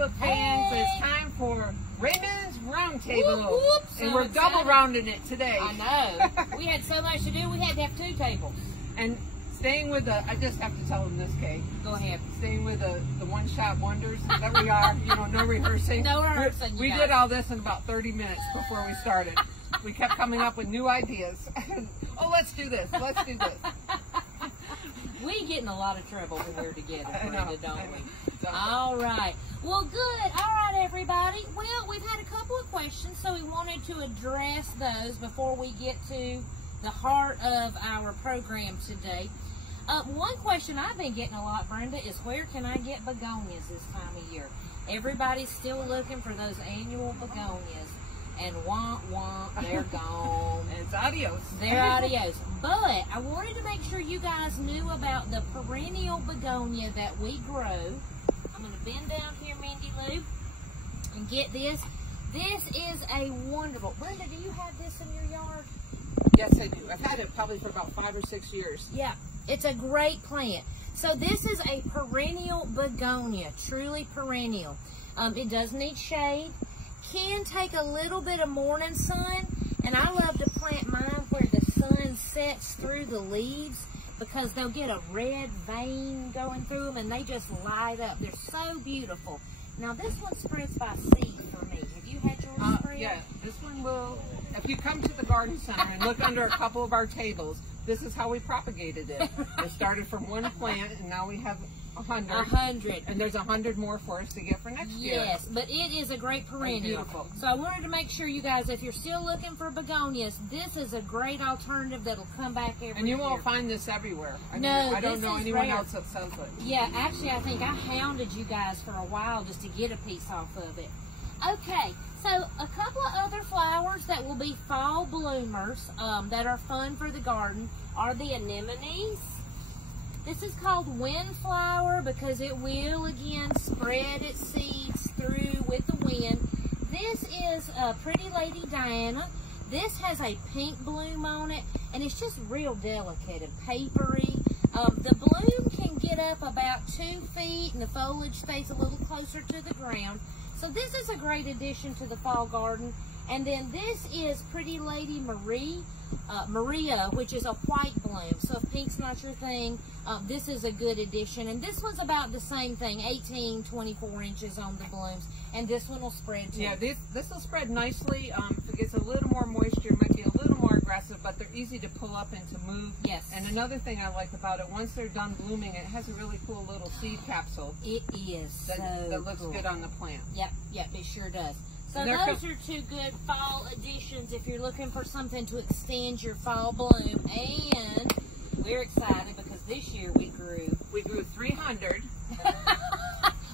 Facebook fans. Hey. It's time for Raymond's Roundtable. Whoop, whoop. And So we're double excited. rounding it today. I know. We had so much to do, we had to have 2 tables. And staying with the, I just have to tell them this, Kay. Go ahead. Staying with the one-shot wonders that we are, you know, no rehearsing. No rehearsing, We you did guys. all this in about 30 minutes before we started. We kept coming up with new ideas. Oh, let's do this. Let's do this. We get in a lot of trouble when we're together, I Brenda, know, don't I know. we? All right. Well, good. All right, everybody. Well, we've had a couple of questions, so we wanted to address those before we get to the heart of our program today. One question I've been getting a lot, Brenda, is where can I get begonias this time of year? Everybody's still looking for those annual begonias. And womp womp, they're gone. It's adios. They're adios. But I wanted to make sure you guys knew about the perennial begonia that we grow. I'm going to bend down here, Mindy Lou, and get this. This is a wonderful... Brenda, do you have this in your yard? Yes, I do. I've had it probably for about 5 or 6 years. Yeah, it's a great plant. So this is a perennial begonia, truly perennial. It does need shade. Can take a little bit of morning sun, and I love to plant mine where the sun sets through the leaves because they'll get a red vein going through them and they just light up. They're so beautiful. Now this one spreads by seed for me. Have you had yours spread? Yeah, this one will, if you come to the garden center and look under a couple of our tables, this is how we propagated it. It started from one plant and now we have 100. 100. And there's 100 more for us to get for next year. Yes, but it is a great perennial. Beautiful. So I wanted to make sure you guys, if you're still looking for begonias, this is a great alternative that'll come back every year. And you won't find this everywhere. I mean, No, I don't this know is anyone rare. else that sells it. Yeah, actually, I think I hounded you guys for a while just to get a piece off of it. Okay, so a couple of other flowers that will be fall bloomers that are fun for the garden are the anemones. This is called windflower because it will, again, spread its seeds through with the wind. This is Pretty Lady Diana. This has a pink bloom on it, and it's just real delicate and papery. The bloom can get up about 2 feet, and the foliage stays a little closer to the ground. So this is a great addition to the fall garden. And then this is Pretty Lady Maria, which is a white bloom. So if pink's not your thing, this is a good addition. And this one's about the same thing, 18, 24 inches on the blooms. And this one will spread too. Yeah, this will spread nicely. If it gets a little more moisture, it might be a little more aggressive, but they're easy to pull up and to move. Yes. And another thing I like about it, once they're done blooming, it has a really cool little seed capsule. It is That looks cool. good on the plant. Yep, it sure does. So And those are 2 good fall additions if you're looking for something to extend your fall bloom. And we're excited because this year we grew 300.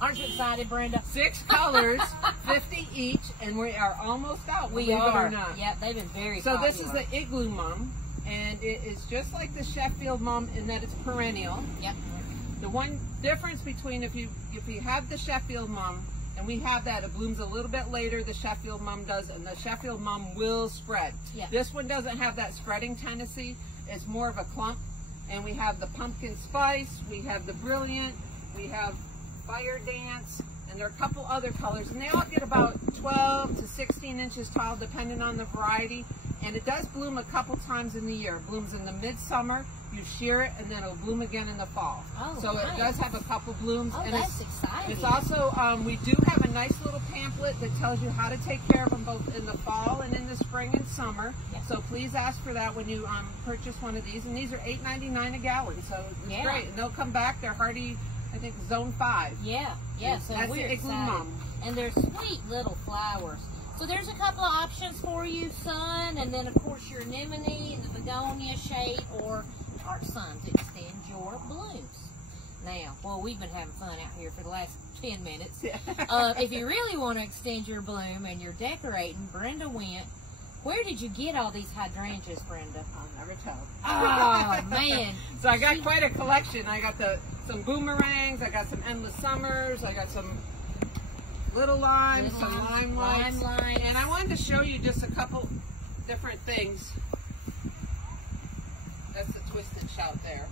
Aren't you excited, Brenda? 6 colors, 50 each, and we are almost out. We believe it are. or not. Yep, they've been very So popular. this is the Igloo Mum, and it is just like the Sheffield Mum in that it's perennial. Yep. The one difference between if you have the Sheffield Mum, and we have that, it blooms a little bit later, the Sheffield Mum does, and the Sheffield Mum will spread. Yeah. This one doesn't have that spreading tendency. It's more of a clump. And we have the Pumpkin Spice, we have the Brilliant, we have Fire Dance, and there are a couple other colors. And they all get about 12 to 16 inches tall, depending on the variety. And it does bloom a couple times in the year. It blooms in the midsummer, you shear it, and then it'll bloom again in the fall. Oh, so nice. It does have a couple blooms. Oh, and that's exciting. It's also, we do have a nice little pamphlet that tells you how to take care of them both in the fall and in the spring and summer. Yeah. So please ask for that when you purchase one of these. And these are $8.99 a gallon, so it's Yeah. great. And they'll come back. They're hardy, I think, zone 5. Yeah, so That's we're the Igloo excited. Mum. And they're sweet little flowers. So there's a couple of options for you, sun, and then of course your anemone and the begonia, shade, or dark sun to extend your blooms. Now, well, we've been having fun out here for the last 10 minutes. If you really want to extend your bloom and you're decorating, Brenda went. Where did you get all these hydrangeas, Brenda? I'll never tell. Oh, man. So I got quite a collection. I got some boomerangs, I got some endless summers, I got some little limes, some limelights. And I wanted to show you just a couple different things. That's the twist and shout there.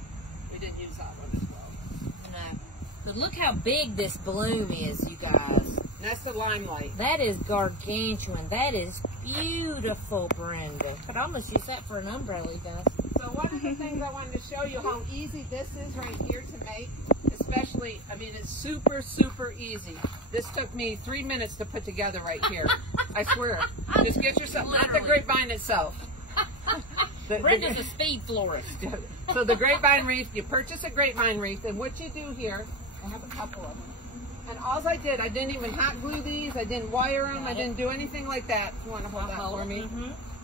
We didn't use that one as well. No. But look how big this bloom is, you guys. And that's the Limelight. That is gargantuan. That is beautiful, Brenda. Could almost use that for an umbrella, guys. So one of the things I wanted to show you how easy this is right here to make, especially, I mean, it's super, super easy. This took me 3 minutes to put together right here. I swear. Just get yourself, not the grapevine itself. Brenda's a speed florist. So the grapevine wreath, you purchase a grapevine wreath, and what you do here, I have a couple of them. And all I didn't even hot glue these, I didn't wire them, I didn't do anything like that. You want to hold that for me,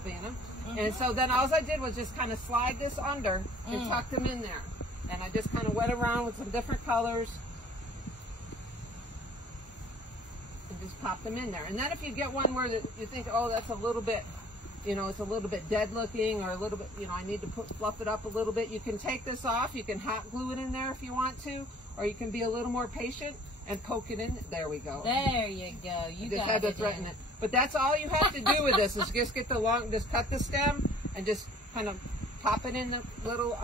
Vanna? And so then all I did was just kind of slide this under and tuck them in there. And I just kind of wet around with some different colors. And just pop them in there. And then if you get one where you think, oh, that's a little bit, you know, it's a little bit dead looking, or a little bit, you know, I need to fluff it up a little bit, you can take this off. You can hot glue it in there if you want to, or you can be a little more patient and poke it in. There we go. There you go. You just got had to it threaten it. But that's all you have to do with this is just get just cut the stem and just kind of pop it in the little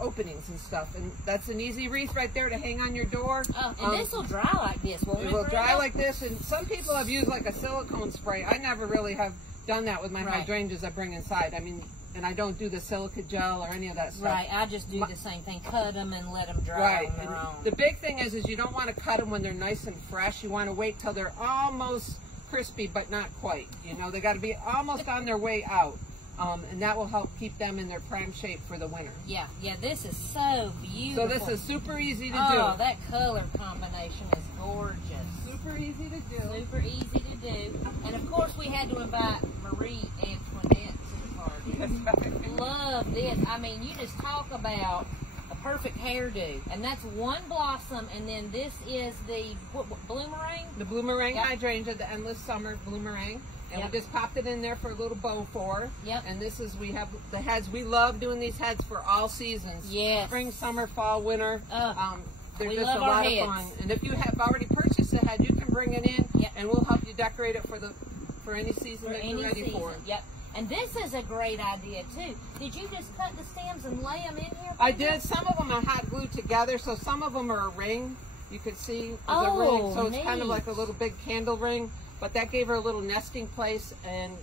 openings and stuff. And that's an easy wreath right there to hang on your door. Oh, and this will dry like this, won't it? It will dry like this. And some people have used like a silicone spray. I never really have done that with my hydrangeas I bring inside. I mean, and I don't do the silica gel or any of that stuff. Right, I just do the same thing. Cut them and let them dry on their own. The big thing is you don't want to cut them when they're nice and fresh. You want to wait till they're almost crispy, but not quite. You know, they got to be almost on their way out. And that will help keep them in their prime shape for the winter. Yeah, this is so beautiful. So this is super easy to do. Oh, that color combination is gorgeous. Super easy to do. Super easy to do. And of course we had to invite Marie Antoinette to the party. Love this. I mean, you just talk about a perfect hairdo. And that's one blossom, and then this is the bloomerang? The bloomerang hydrangea, the endless summer bloomerang. And we just popped it in there for a little bow for. Yep. And this is, we have the heads. We love doing these heads for all seasons. Yes. Spring, summer, fall, winter. They're we just love a lot our of fun. And if you have already purchased a head, you can bring it in, and we'll help you decorate it for any season that you're ready for. Yep. And this is a great idea too. Did you just cut the stems and lay them in here? I did. Some of them are hot glued together, so some of them are a ring. You could see a ring, so it's kind of like a little big candle ring. But that gave her a little nesting place and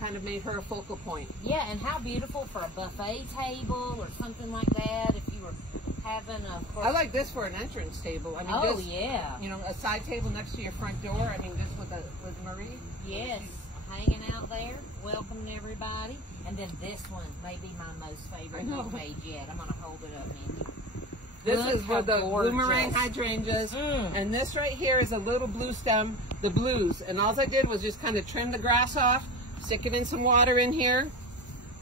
kind of made her a focal point. Yeah, and how beautiful for a buffet table or something like that. If you were having a... I like this for an entrance table. I mean, this, you know, a side table next to your front door. I mean, just with Marie. Yes, hanging out there, welcoming everybody. And then this one may be my most favorite page yet. I'm going to hold it up, Mindy. This is for the bloomerang hydrangeas, and this right here is a little blue stem, the blues. And all I did was just kind of trim the grass off, stick it in some water in here,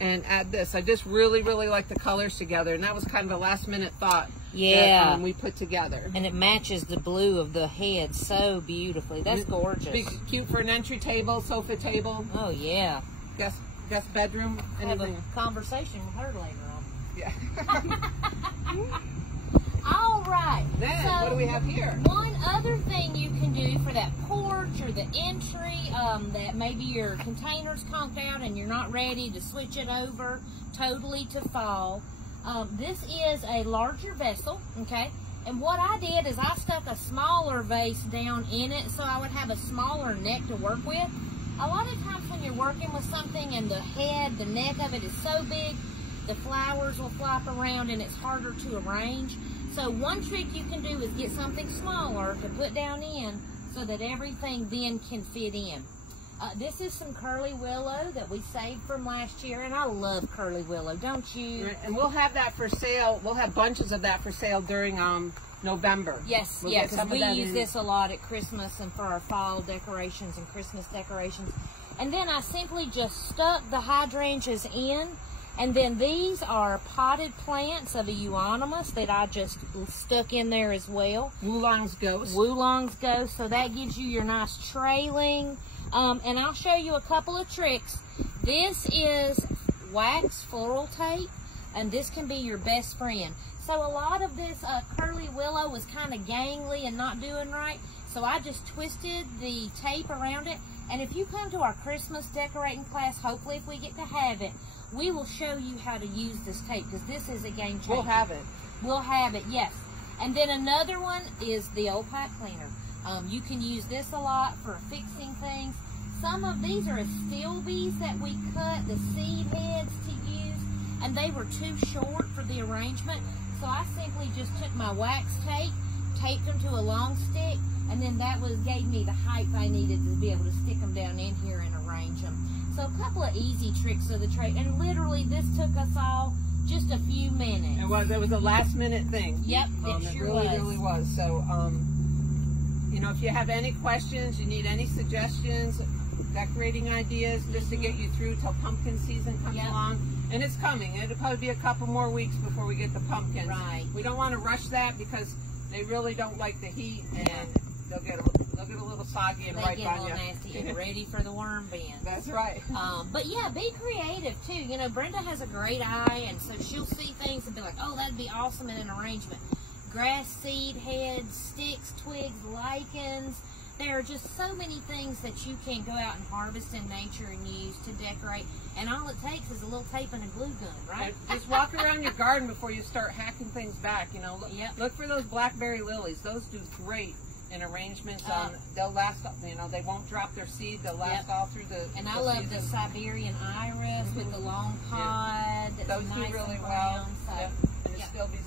and add this. I just really, really like the colors together, and that was kind of a last-minute thought that we put together. And it matches the blue of the head so beautifully. That's gorgeous. Be cute for an entry table, sofa table. Oh yeah. Guest bedroom. Anything. Have a conversation with her later on. Yeah. All right. Then, so what do we have here? One other thing you can do for that porch or the entry, that maybe your container's conked out and you're not ready to switch it over totally to fall. This is a larger vessel, okay? And what I did is I stuck a smaller vase down in it so I would have a smaller neck to work with. A lot of times when you're working with something and the head, the neck of it is so big, the flowers will flop around and it's harder to arrange. So one trick you can do is get something smaller to put down in so that everything then can fit in. This is some curly willow that we saved from last year, and I love curly willow, don't you? Right. And we'll have that for sale. We'll have bunches of that for sale during November. Yes, yeah, because we use this a lot at Christmas and for our fall decorations and Christmas decorations. And then I simply just stuck the hydrangeas in. And then these are potted plants of a euonymus that I just stuck in there as well. Woolong's Ghost. Woolong's Ghost. So that gives you your nice trailing. And I'll show you a couple of tricks. This is wax floral tape, and this can be your best friend. So a lot of this curly willow was kind of gangly and not doing right. So I just twisted the tape around it. And if you come to our Christmas decorating class, hopefully if we get to have it, we will show you how to use this tape, because this is a game changer. We'll have it. We'll have it, yes. And then another one is the old pipe cleaner. You can use this a lot for fixing things. Some of these are astilbes that we cut the seed heads to use, and they were too short for the arrangement. So I simply just took my wax tape, taped them to a long stick, and then that gave me the height I needed to be able to stick them down in here and arrange them. So a couple of easy tricks of the trade, and literally this took us all just a few minutes. It was a last minute thing. Yep, it sure was. It really was. So, you know, if you have any questions, you need any suggestions, decorating ideas, just to get you through till pumpkin season comes along. And it's coming. It'll probably be a couple more weeks before we get the pumpkins. Right. We don't want to rush that because they really don't like the heat, and they'll get a little soggy and ripe on you. They get a little nasty and ready for the worm bin. That's right. But yeah, be creative too. You know, Brenda has a great eye, and so she'll see things and be like, oh, that'd be awesome in an arrangement. Grass seed heads, sticks, twigs, lichens. There are just so many things that you can go out and harvest in nature and use to decorate. And all it takes is a little tape and a glue gun, right? Just walk around your garden before you start hacking things back. You know, look for those blackberry lilies. Those do great in arrangements. They'll last. You know, they won't drop their seed. They'll last all through the. And I love the Siberian iris with the long pod. That's those nice do really and well. brown, so.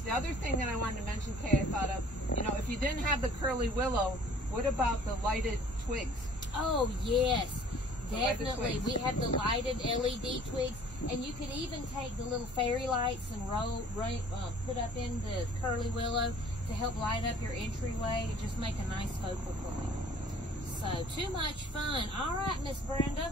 The other thing that I wanted to mention, Kay, I thought of, you know, if you didn't have the curly willow, what about the lighted twigs? Oh, yes, definitely. Twigs. We have the lighted LED twigs, and you can even take the little fairy lights and put up in the curly willow to help light up your entryway and just make a nice focal point. So, too much fun. All right, Miss Brenda.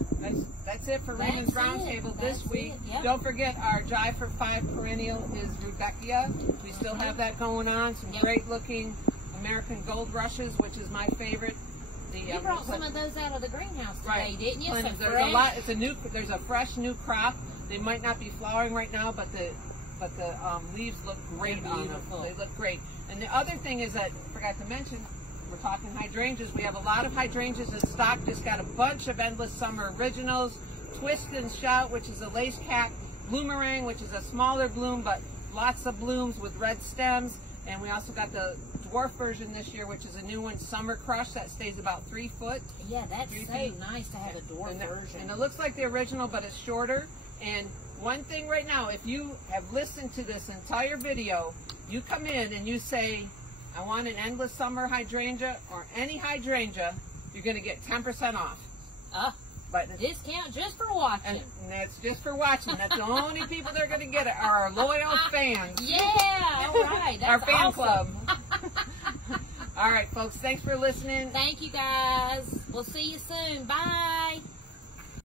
That's it for Raymond's Roundtable this week. Yep. Don't forget our Jive for 5 perennial is Rebecca. We still have that going on. Some great looking American gold rushes, which is my favorite. You brought some of those out of the greenhouse today, didn't you? There's a lot. There's a fresh new crop. They might not be flowering right now, but the leaves look great on them. They look great. And the other thing is that I forgot to mention, we're talking hydrangeas. We have a lot of hydrangeas in stock. Just got a bunch of Endless Summer Originals, Twist and Shout, which is a lace cap, Bloomerang, which is a smaller bloom but lots of blooms with red stems. And we also got the dwarf version this year, which is a new one, Summer Crush, that stays about 3 foot. Yeah, that's so nice to have a dwarf version. And it looks like the original, but it's shorter. And one thing right now, if you have listened to this entire video, you come in and you say, I want an Endless Summer hydrangea or any hydrangea, you're going to get 10% off. But discount just for watching. And that's just for watching. That's the only people that are going to get it are our loyal fans. Yeah, all right. That's our fan club. awesome. All right, folks. Thanks for listening. Thank you, guys. We'll see you soon. Bye.